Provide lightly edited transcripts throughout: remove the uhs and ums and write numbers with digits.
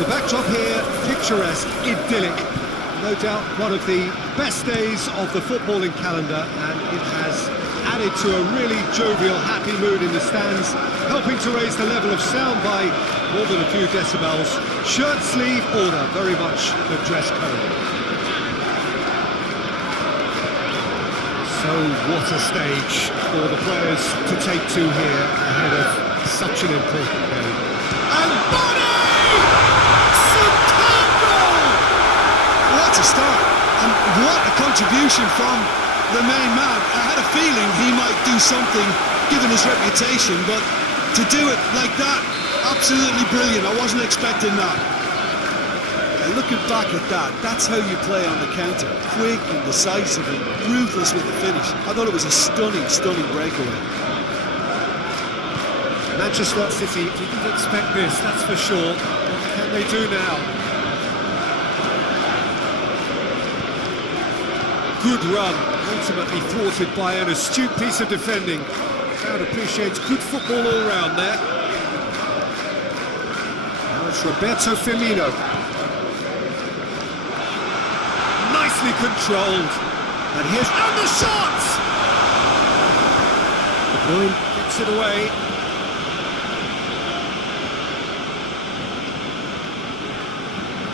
The backdrop here, picturesque, idyllic. No doubt one of the best days of the footballing calendar, and it has added to a really jovial, happy mood in the stands, helping to raise the level of sound by more than a few decibels. Shirt sleeve order, very much the dress code. So what a stage for the players to take to here ahead of such an important game. And Bonney! Superb goal! What a start, and what a contribution from the main man. I had a feeling he might do something given his reputation, but to do it like that, absolutely brilliant. I wasn't expecting that. Looking back at that, that's how you play on the counter. Quick and decisive and ruthless with the finish. I thought it was a stunning, stunning breakaway. Manchester City didn't expect this, that's for sure. What can they do now? Good run, ultimately thwarted by an astute piece of defending. The crowd appreciates good football all round there. Now it's Roberto Firmino. Nicely controlled. And here's... and the shot! De Bruyne gets it away.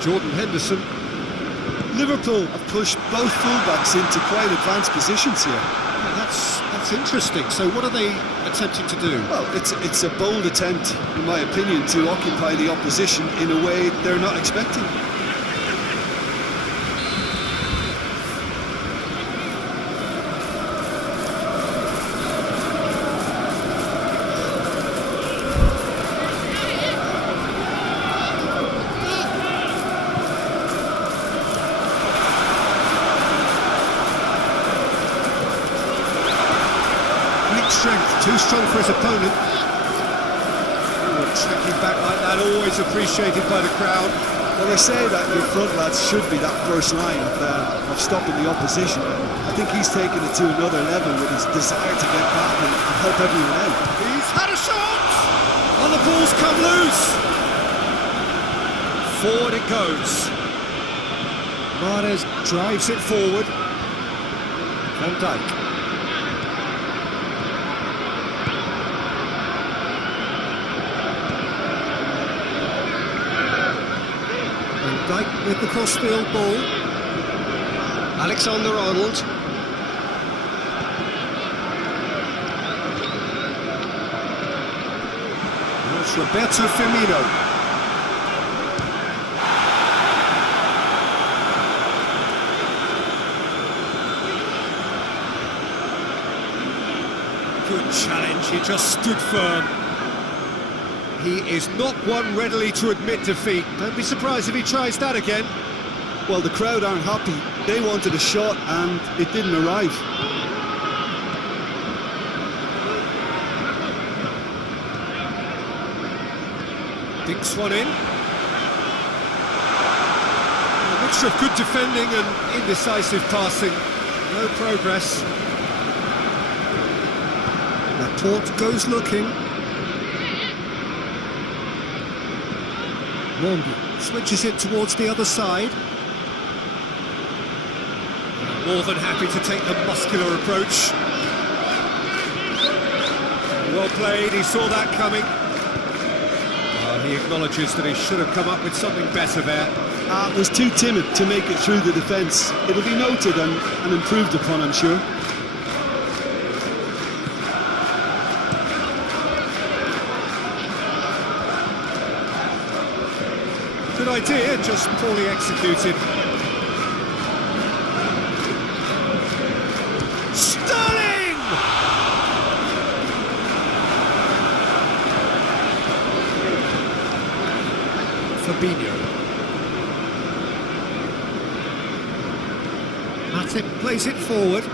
Jordan Henderson. Liverpool have pushed both fullbacks into quite advanced positions here. Yeah, that's interesting. So what are they attempting to do? Well, it's a bold attempt, in my opinion, to occupy the opposition in a way they're not expecting. Strength, too strong for his opponent. Tracking back like that, always appreciated by the crowd. Well, they say that your front lads should be that first line of stopping the opposition. I think he's taken it to another level with his desire to get back and help everyone out. He's had a shot! And the ball's come loose! Forward it goes. Mahrez drives it forward. Van Dijk. Dijk with the crossfield ball. Alexander-Arnold. That's Roberto Firmino. Good challenge, he just stood firm. He is not one readily to admit defeat. Don't be surprised if he tries that again. Well, the crowd aren't happy. They wanted a shot and it didn't arrive. Dinks one in. A mixture of good defending and indecisive passing. No progress. Laporte goes looking. Wombi switches it towards the other side. More than happy to take the muscular approach. Well played, he saw that coming. He acknowledges that he should have come up with something better there. Was too timid to make it through the defence. It'll be noted and improved upon, I'm sure. Good idea, just poorly executed. Sterling! Fabinho. Matip plays it forward.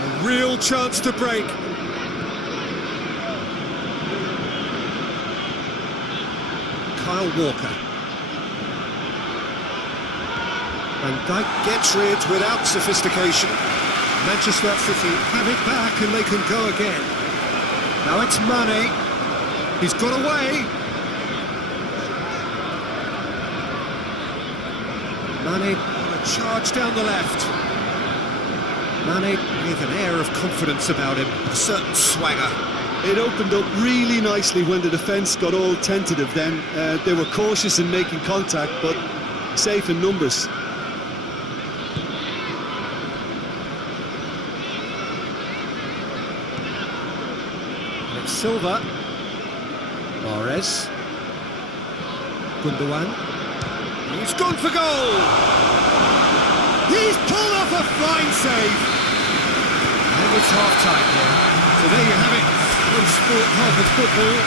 A real chance to break. Kyle Walker. Van Dijk gets rid without sophistication. Manchester City have it back and they can go again. Now it's Mane. He's got away. Mane on a charge down the left. Mane with an air of confidence about him, a certain swagger. It opened up really nicely when the defence got all tentative then. They were cautious in making contact, but safe in numbers. It's Silva. Mahrez. Gundogan. He's gone for goal! He's pulled off a fine save! And it's half-time here. So there you have it. One sport, half of football.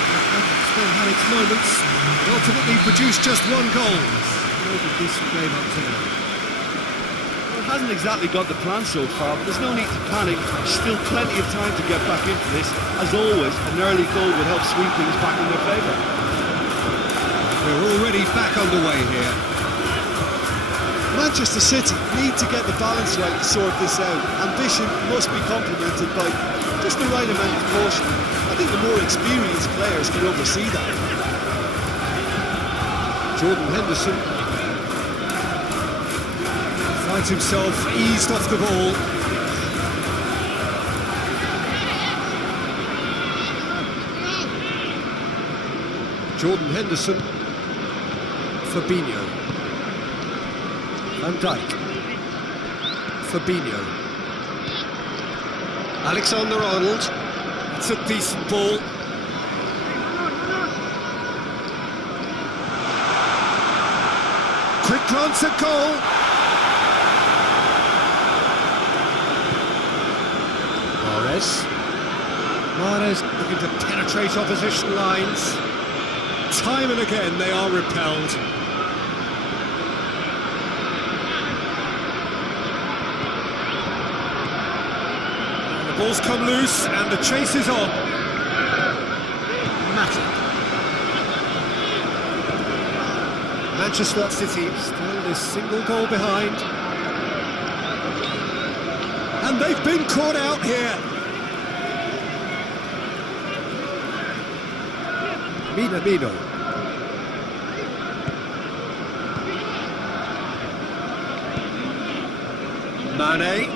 Still had its moments. It ultimately produced just one goal. How did this game up to now? Well, it hasn't exactly got the plan so far, but there's no need to panic. Still plenty of time to get back into this. As always, an early goal would help swing things back in their favour. We're already back underway here. Manchester City need to get the balance right to sort this out. Ambition must be complemented by just the right amount of caution. I think the more experienced players can oversee that. Jordan Henderson finds himself eased off the ball. Jordan Henderson. Fabinho. Van Dijk. Fabinho. Alexander-Arnold. It's a decent ball. Quick glance at goal. Mahrez looking to penetrate opposition lines. Time and again they are repelled. Ball's come loose and the chase is on. Matip. Manchester City still this single goal behind. And they've been caught out here. Minamino. Mane.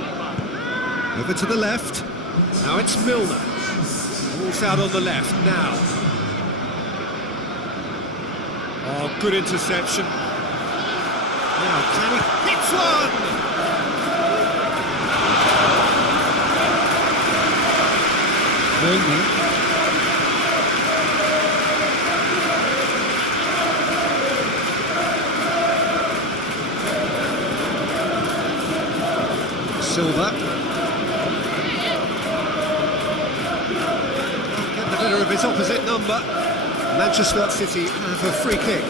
Over to the left. Now it's Milner. Ball's out on the left now. Oh, good interception. Now, can he hit one? Mendy. Silva. Get the better of his opposite number. Manchester City have a free kick.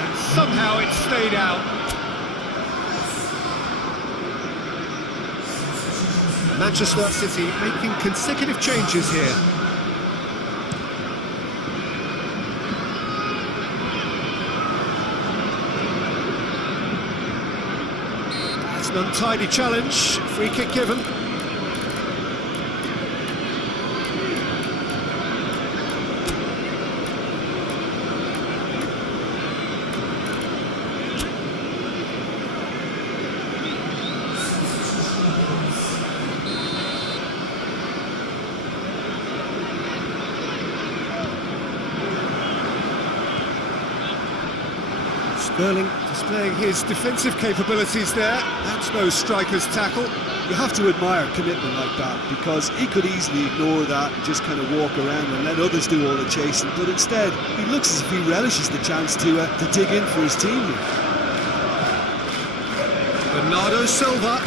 And somehow it stayed out. Manchester City making consecutive changes here. That's an untidy challenge. Free kick given. Sterling displaying his defensive capabilities there. That's no striker's tackle. You have to admire commitment like that, because he could easily ignore that and just kind of walk around and let others do all the chasing, but instead he looks as if he relishes the chance to dig in for his team here. Bernardo Silva.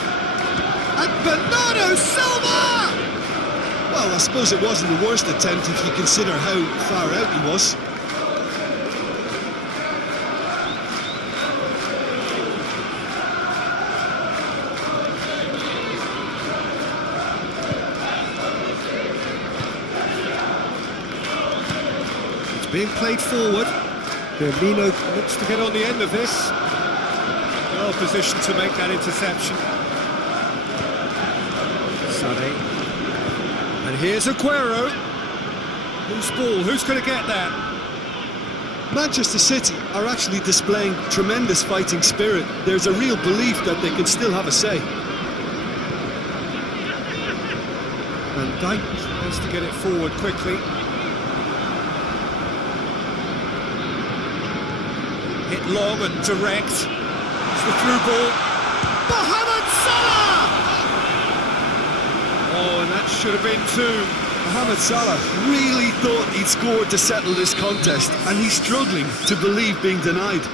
And Bernardo Silva! Well, I suppose it wasn't the worst attempt if you consider how far out he was. being played forward. Firmino looks to get on the end of this. Well positioned to make that interception. Sané. And here's Aguero. Whose ball? Who's going to get that? Manchester City are actually displaying tremendous fighting spirit. There's a real belief that they can still have a say. Van Dijk tries to get it forward quickly. Hit long and direct. It's the through ball. Mohamed Salah! Oh, and that should have been two. Mohamed Salah really thought he'd scored to settle this contest, and he's struggling to believe being denied.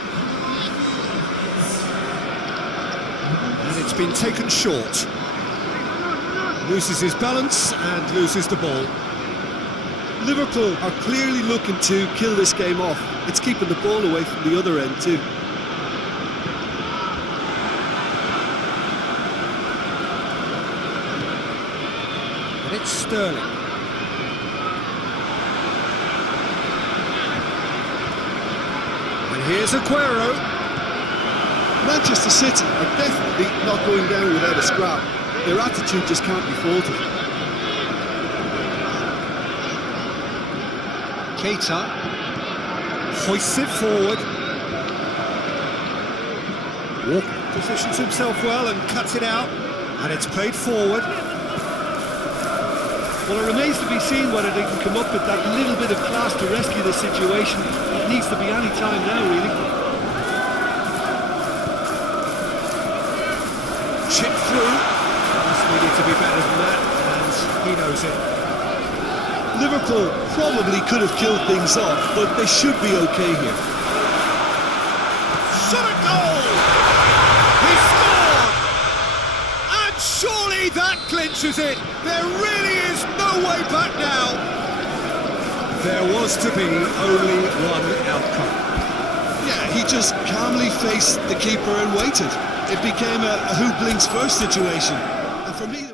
And it's been taken short. Loses his balance and loses the ball. Liverpool are clearly looking to kill this game off. It's keeping the ball away from the other end too. And it's Sterling. And here's Aguero. Manchester City are definitely not going down without a scrap. Their attitude just can't be faulted. Keita hoists it forward. Walker positions himself well and cuts it out, and it's played forward. Well, it remains to be seen whether they can come up with that little bit of class to rescue the situation. It needs to be any time now, really. Chip through. Just needed to be better than that, and he knows it. Liverpool probably could have killed things off, but they should be okay here. Shot a goal! He scored! And surely that clinches it. There really is no way back now. There was to be only one outcome. Yeah, he just calmly faced the keeper and waited. It became a who blinks first situation. And for me...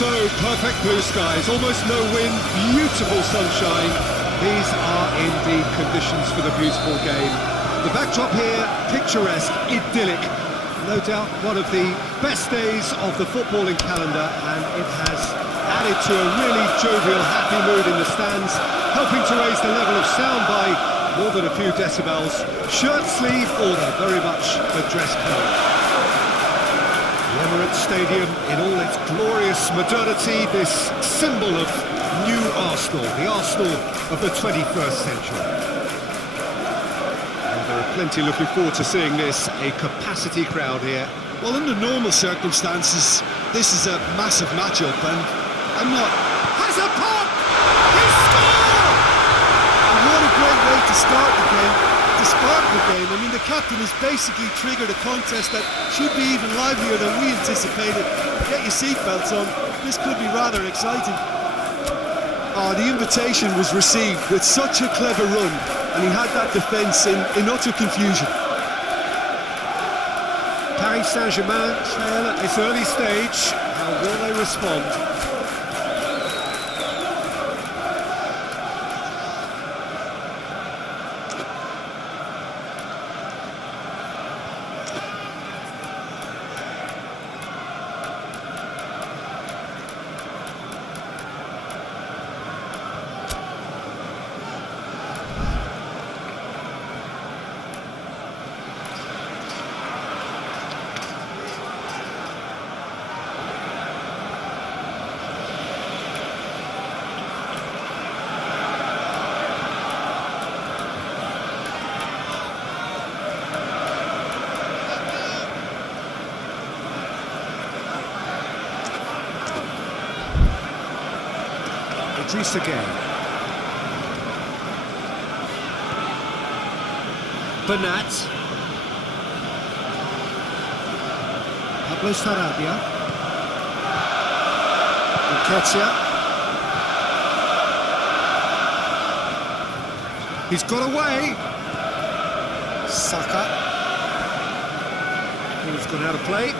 So, perfect blue skies, almost no wind, beautiful sunshine. These are indeed conditions for the beautiful game. The backdrop here, picturesque, idyllic. No doubt one of the best days of the footballing calendar, and it has added to a really jovial, happy mood in the stands, helping to raise the level of sound by more than a few decibels. Shirt sleeve order, very much the dress code. The Emirates Stadium in all its glorious modernity, this symbol of new Arsenal, the Arsenal of the 21st century. And there are plenty looking forward to seeing this. A capacity crowd here. Well, under normal circumstances, this is a massive matchup, and I'm not... Has a pop! He scored! What a great way to start the game, to spark the game. I mean, the captain has basically triggered a contest that should be even livelier than we anticipated. Get your seatbelts on, this could be rather exciting. Oh, the invitation was received with such a clever run, and he had that defence in utter confusion. Paris Saint-Germain trail at this early stage. How will they respond? Again. Bernat. Pablo Sarabia. Nketiah. He's got away. Saka. He's gone out of play.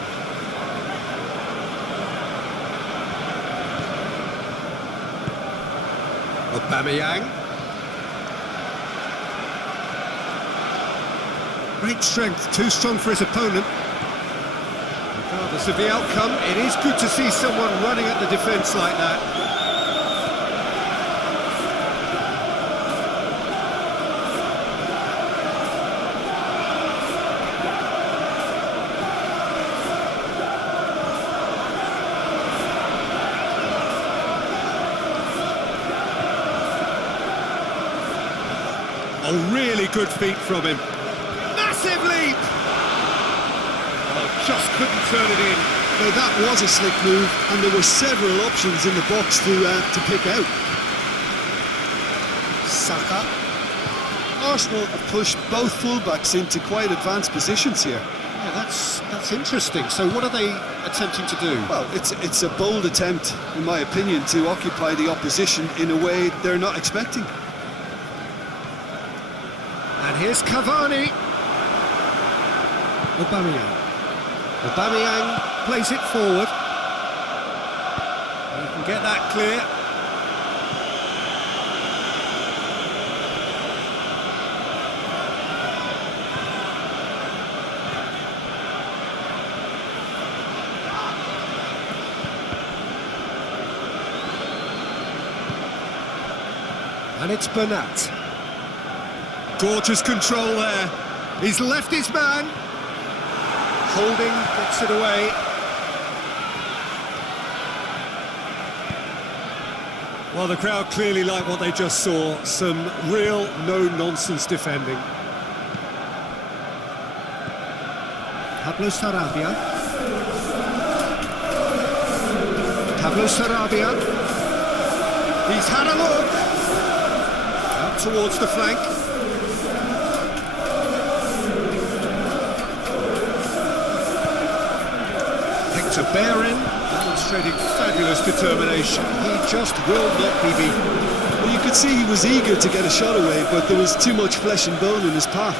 Aubameyang. Great strength, too strong for his opponent. Regardless of the outcome, it is good to see someone running at the defence like that. Oh, really good feet from him. Massive leap! Oh, just couldn't turn it in. Now, that was a slick move, and there were several options in the box to pick out. Saka. Arsenal have pushed both fullbacks into quite advanced positions here. Yeah, that's interesting. So what are they attempting to do? Well, it's a bold attempt, in my opinion, to occupy the opposition in a way they're not expecting. And here's Cavani. Aubameyang. Aubameyang plays it forward. He can get that clear. And it's Bernat. Gorgeous control there. He's left his man. Holding, gets it away. Well, the crowd clearly like what they just saw. Some real no-nonsense defending. Pablo Sarabia. Pablo Sarabia. He's had a look. Out towards the flank. To Bellerin, demonstrating fabulous determination. He just will not be beaten. Well, you could see he was eager to get a shot away, but there was too much flesh and bone in his path.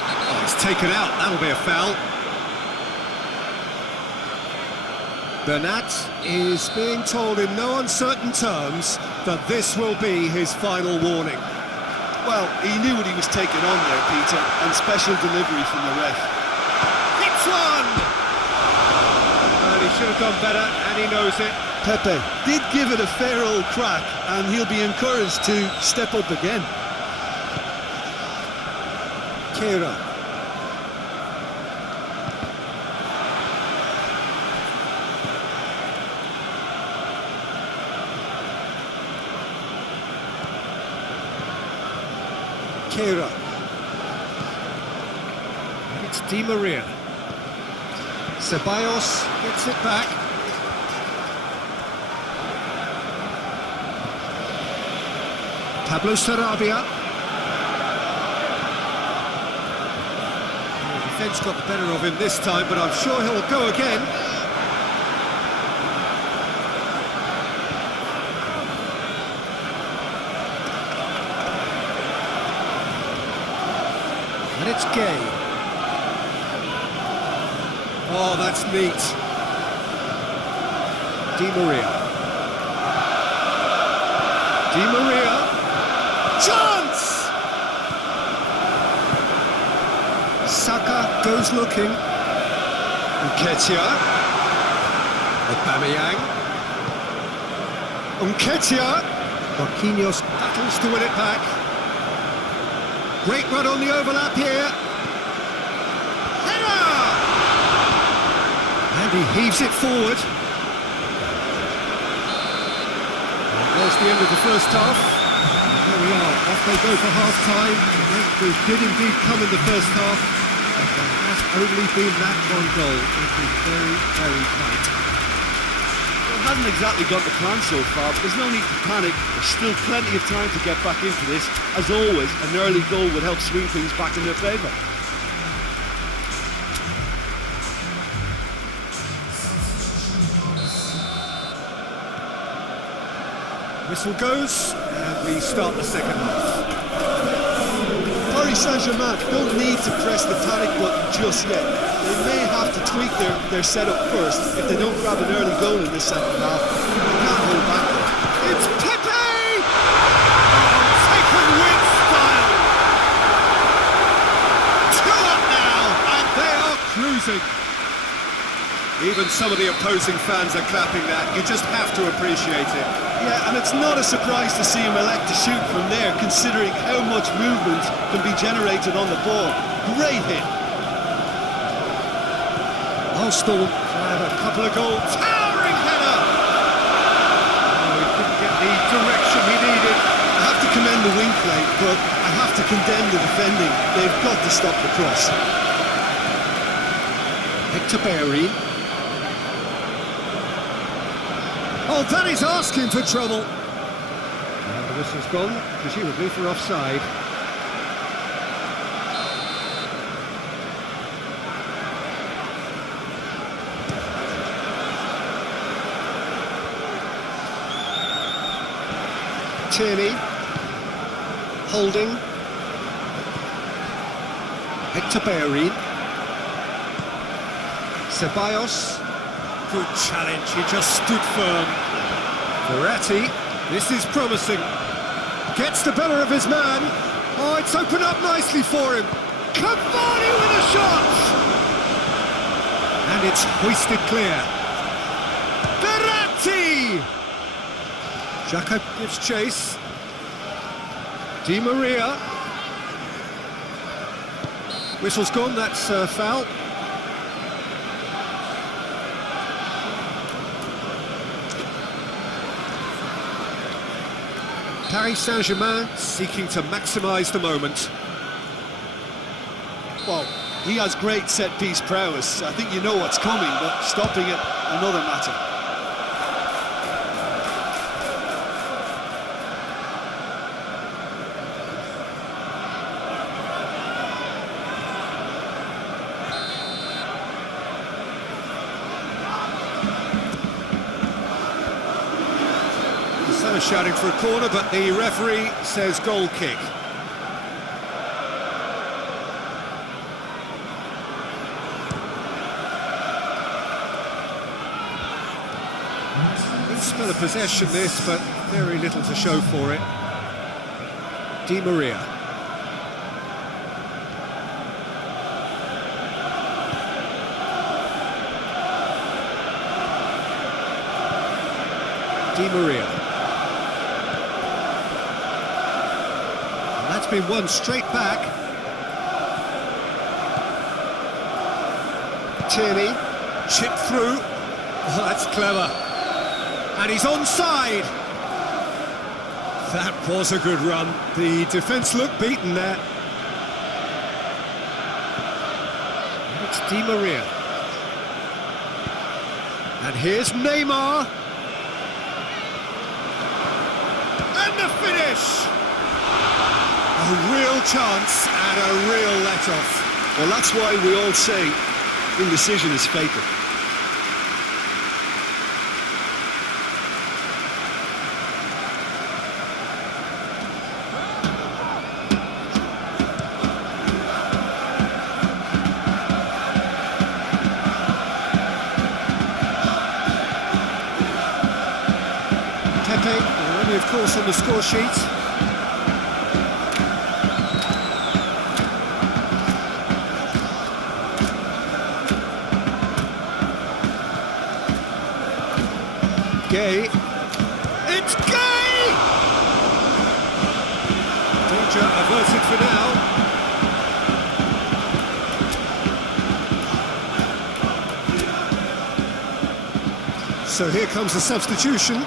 Oh, he's taken out. That'll be a foul. Bernat is being told in no uncertain terms that this will be his final warning. Well, he knew what he was taking on there, Peter, and special delivery from the ref. Hits one! And he should have done better, and he knows it. Pepe did give it a fair old crack, and he'll be encouraged to step up again. Kira. Kehra. It's Di Maria. Ceballos gets it back. Pablo Sarabia. The defence got the better of him this time, but I'm sure he'll go again. And it's Gay. Oh, that's neat. Di Maria. Di Maria. Chance! Saka goes looking. Nketiah. Aubameyang. Nketiah. Marquinhos battles to win it back. Great run on the overlap here. Header! And he heaves it forward. And there's the end of the first half. There we are, off they go for half-time. We did indeed come in the first half, but there has only been that one goal. It was very, very tight. Well, it hasn't exactly got the plan so far, but there's no need to panic. There's still plenty of time to get back into this. As always, an early goal would help swing things back in their favour. Whistle goes, and we start the second half. Paris Saint-Germain don't need to press the panic button just yet. They may have to tweak their setup first. If they don't grab an early goal in this second half, they can't hold back there. It's Pepe! Oh, taken with style! 2 up now, and they are cruising. Even some of the opposing fans are clapping that. You just have to appreciate it. Yeah, and it's not a surprise to see him elect to shoot from there, considering how much movement can be generated on the ball. Great hit. Arsenal have a couple of goals. Towering header! Oh, he couldn't get the direction he needed. I have to commend the wing play, but I have to condemn the defending. They've got to stop the cross. Hector Bellerin. Oh, that is asking for trouble. And the whistle's gone, presumably for offside. Tierney. Holding. Hector Bellerin. Ceballos. Good challenge, he just stood firm. Verratti, this is promising. Gets the better of his man. Oh, it's opened up nicely for him. Cavani with a shot! And it's hoisted clear. Verratti! Xhaka gives chase. Di Maria. Whistle's gone, that's foul. Paris Saint-Germain seeking to maximise the moment. Well, he has great set-piece prowess. I think you know what's coming, but stopping it, another matter. Some are shouting for a corner, but the referee says goal kick. It's spell of possession this, but very little to show for it. Di Maria. Di Maria. That's been won straight back. Tierney, chipped through. Oh, that's clever. And he's onside. That was a good run. The defence looked beaten there. It's Di Maria. And here's Neymar. And the finish! A real chance and a real let-off. Well, that's why we all say indecision is fatal. Pepe, only of course on the score sheet. Gay. It's Gay! Danger averted for now. So here comes the substitution.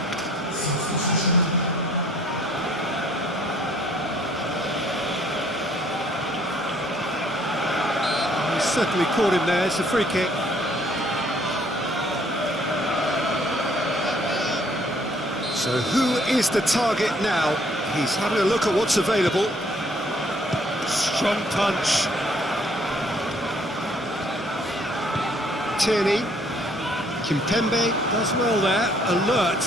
Certainly caught him there, it's a free kick. So who is the target now? He's having a look at what's available. Strong punch. Tierney. Kimpembe does well there, alert.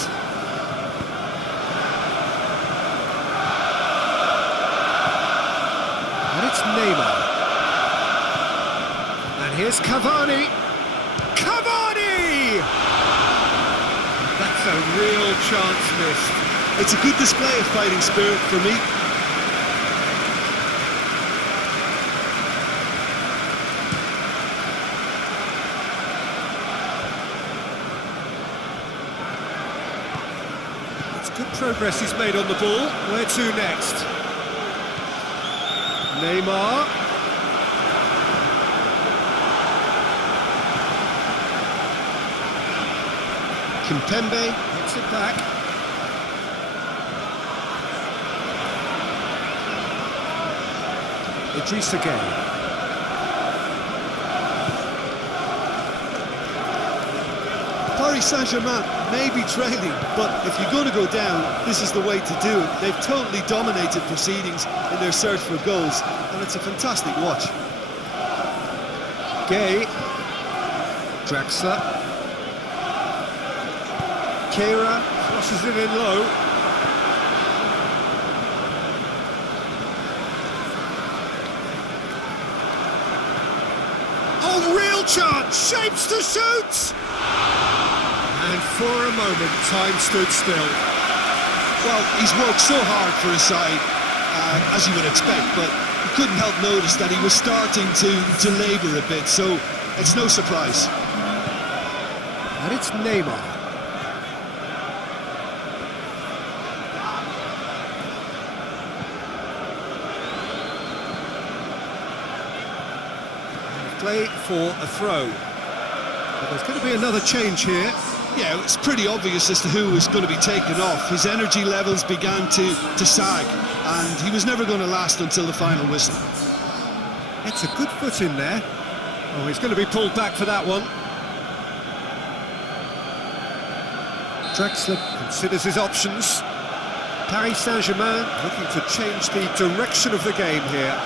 And it's Neymar. And here's Cavani. Cavani! That's a real chance missed. It's a good display of fighting spirit for me. It's good progress he's made on the ball. Where to next? Neymar. Kimpembe gets it back. Idrissa Gueye. Paris Saint-Germain may be trailing, but if you're going to go down, this is the way to do it. They've totally dominated proceedings in their search for goals, and it's a fantastic watch. Gay. Draxler. Kera crosses it in low. Oh, real chance! Shapes to shoot! And for a moment, time stood still. Well, he's worked so hard for his side, as you would expect, but you couldn't help notice that he was starting to labour a bit, so it's no surprise. And it's Neymar. Play for a throw. But there's going to be another change here. Yeah, it's pretty obvious as to who was going to be taken off. His energy levels began to sag, and he was never going to last until the final whistle. It's a good foot in there. Oh, he's going to be pulled back for that one. Draxler considers his options. Paris Saint-Germain looking to change the direction of the game here.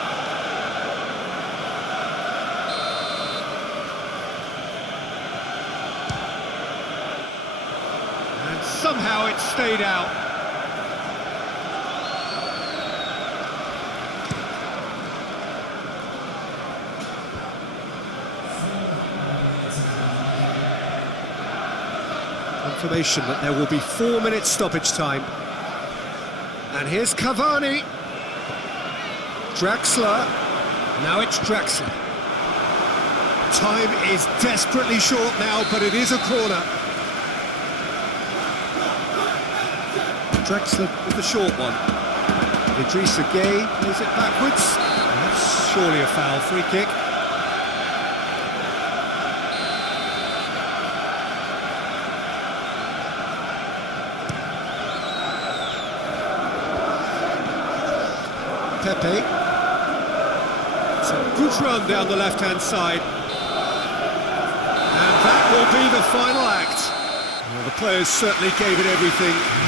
Somehow it stayed out. Confirmation that there will be 4 minutes stoppage time. And here's Cavani. Draxler. Now it's Draxler. Time is desperately short now, but it is a corner. Draxler with the short one. Idrissa Gueye plays it backwards. And that's surely a foul, free kick. Pepe. It's a good run down the left-hand side. And that will be the final act. Well, the players certainly gave it everything.